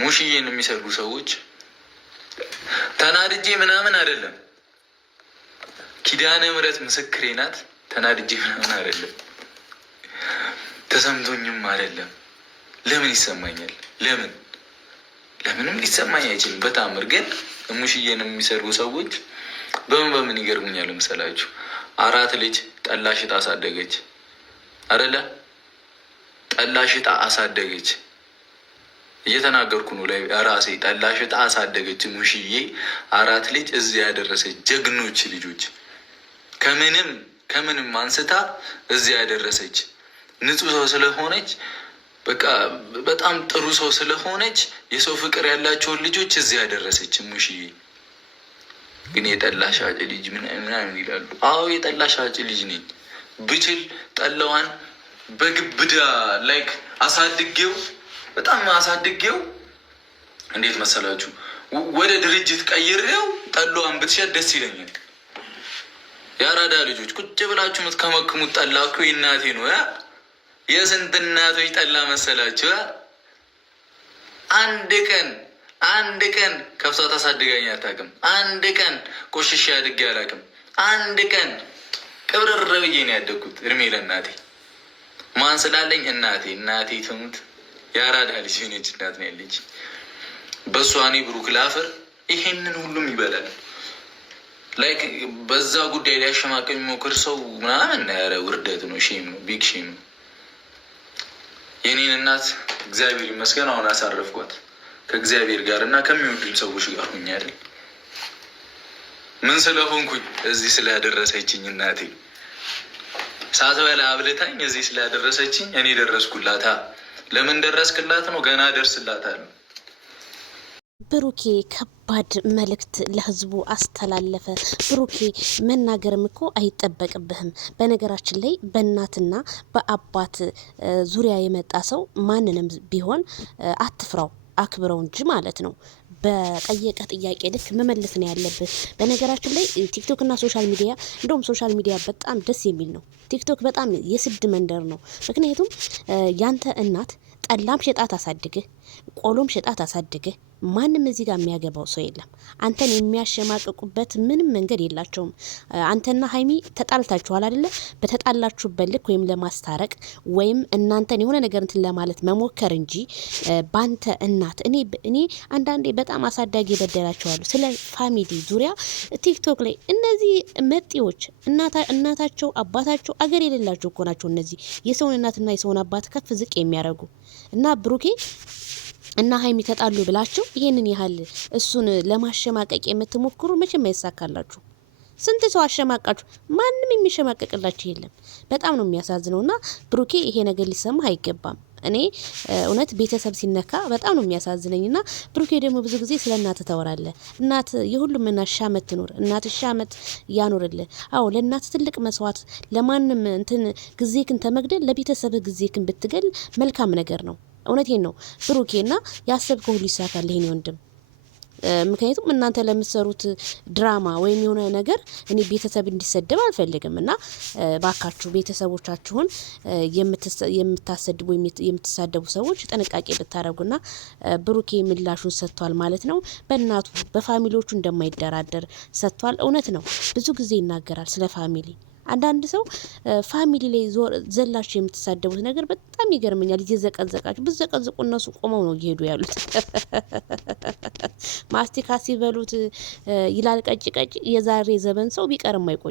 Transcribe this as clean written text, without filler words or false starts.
ሙሽዬን የሚሰሩ ሰዎች ተናድጄ ምናምን አይደለም። ኪዳነ ምሕረት ምስክሬ ናት። ተናድጄ ምናምን አይደለም፣ ተሰምቶኝም አይደለም። ለምን ይሰማኛል? ለምንም ሊሰማኝ አይችልም። በታምር ግን ሙሽዬን የሚሰሩ ሰዎች በምን ይገርሙኛል መሰላችሁ? 4 ልጅ ጠላ ሽጣ አሳደገች አይደለ? ጠላ ሽጣ አሳደገች። እየተናገርኩ ነው ላይ ራሴ። ጠላ ሽጣ አሳደገች ሙሽዬ 4 ልጅ እዚህ ያደረሰች ጀግኖች ልጆች፣ ከምንም አንስታ እዚህ ያደረሰች ንጹህ ሰው ስለሆነች፣ በቃ በጣም ጥሩ ሰው ስለሆነች የሰው ፍቅር ያላቸውን ልጆች እዚህ ያደረሰች ሙሽዬ። ግን የጠላ ሻጭ ልጅ ምናምን ይላሉ። አዎ የጠላ ሻጭ ልጅ ነኝ። ብችል ጠላዋን በግብዳ ላይክ አሳድጌው፣ በጣም አሳድጌው፣ እንዴት መሰላችሁ? ወደ ድርጅት ቀይሬው ጠላዋን ብትሸጥ ደስ ይለኛል። የአራዳ ልጆች ቁጭ ብላችሁ የምትከመክሙት ጠላ እኮ የእናቴ ነው። የስንት እናቶች ጠላ መሰላችሁ? አንድ ቀን ከብቷ ታሳድጋኝ አታውቅም። አንድ ቀን ቆሽሼ አድጌ አላውቅም። አንድ ቀን ቅብርር ብዬ ነው ያደግኩት። እድሜ ለእናቴ። ማን ስላለኝ? እናቴ ትሙት። የአራዳ ልጅ ሆነች እናት ነው ያለች። በእሷ እኔ ብሩክ ላፍር። ይሄንን ሁሉም ይበላል። ላይክ በዛ ጉዳይ ላይ ያሸማቀ የሚሞክር ሰው ምናምን ያረ ውርደት ነው፣ ሼም ነው፣ ቢግ ሼም ነው። የኔን እናት እግዚአብሔር ይመስገን አሁን አሳረፍኳት ከእግዚአብሔር ጋር እና ከሚወዱኝ ሰዎች ጋር ሁኝ አይደል? ምን ስለሆንኩኝ? እዚህ ስላደረሰችኝ እናቴ ሳትበላ አብልታኝ እዚህ ስላደረሰችኝ እኔ ደረስኩላታ። ለምን ደረስክላት ነው? ገና ደርስላታለሁ። ብሩኬ ከባድ መልእክት ለህዝቡ አስተላለፈ። ብሩኬ መናገርም እኮ አይጠበቅብህም። በነገራችን ላይ በእናትና በአባት ዙሪያ የመጣ ሰው ማንንም ቢሆን አትፍራው፣ አክብረው እንጂ ማለት ነው። በጠየቀ ጥያቄ ልክ መመለስ ነው ያለብህ። በነገራችን ላይ ቲክቶክ እና ሶሻል ሚዲያ፣ እንደውም ሶሻል ሚዲያ በጣም ደስ የሚል ነው። ቲክቶክ በጣም የስድ መንደር ነው። ምክንያቱም ያንተ እናት ጠላም ሸጣት አሳድግህ፣ ቆሎም ሸጣት አሳድግህ። ማንም እዚህ ጋር የሚያገባው ሰው የለም። አንተን የሚያሸማቅቁበት ምንም መንገድ የላቸውም። አንተና ሀይሚ ተጣልታችኋል አይደለ? በተጣላችሁበት ልክ ወይም ለማስታረቅ ወይም እናንተን የሆነ ነገር እንትን ለማለት መሞከር እንጂ ባንተ እናት እኔ አንዳንዴ በጣም አሳዳጊ የበደላቸዋለሁ። ስለ ፋሚሊ ዙሪያ ቲክቶክ ላይ እነዚህ መጤዎች እናታቸው አባታቸው አገር የሌላቸው እኮ ናቸው። እነዚህ የሰውን እናትና የሰውን አባት ከፍ ዝቅ የሚያደርጉ እና ብሩኬ እና ሀይሚ ተጣሉ ብላችሁ ይሄንን ያህል እሱን ለማሸማቀቅ የምትሞክሩ መቼም አይሳካላችሁ። ስንት ሰው አሸማቃችሁ፣ ማንም የሚሸማቀቅላችሁ የለም። በጣም ነው የሚያሳዝነውና ብሩኬ ይሄ ነገር ሊሰማህ አይገባም። እኔ እውነት ቤተሰብ ሲነካ በጣም ነው የሚያሳዝነኝና ብሩኬ ደግሞ ብዙ ጊዜ ስለ እናት ታወራለህ። እናት የሁሉም እናት ሺህ ዓመት ትኖር። እናት ሺህ ዓመት ያኖርልህ። አዎ ለእናት ትልቅ መስዋዕት፣ ለማንም እንትን ጊዜክን ተመግደል ለቤተሰብህ ጊዜክን ብትገል መልካም ነገር ነው። እውነቴን ነው ብሩኬና ያሰብከው ሁሉ ይሳካል ይሄን ወንድም። ምክንያቱም እናንተ ለምትሰሩት ድራማ ወይም የሆነ ነገር እኔ ቤተሰብ እንዲሰደብ አልፈልግም እና ባካችሁ ቤተሰቦቻችሁን የምታሰድቡ የምትሳደቡ ሰዎች ጥንቃቄ ብታደርጉና ብሩኬ ምላሹን ሰጥቷል ማለት ነው። በእናቱ በፋሚሊዎቹ እንደማይደራደር ሰጥቷል። እውነት ነው፣ ብዙ ጊዜ ይናገራል ስለ ፋሚሊ። አንዳንድ ሰው ፋሚሊ ላይ ዘላችሁ የምትሳደቡት ነገር በጣም ይገርመኛል። እየዘቀዘቃችሁ ብትዘቀዝቁ እነሱ ቆመው ነው እየሄዱ ያሉት። ማስቲካ ሲበሉት ይላል ቀጭ ቀጭ። የዛሬ ዘበን ሰው ቢቀርም አይቆጭ።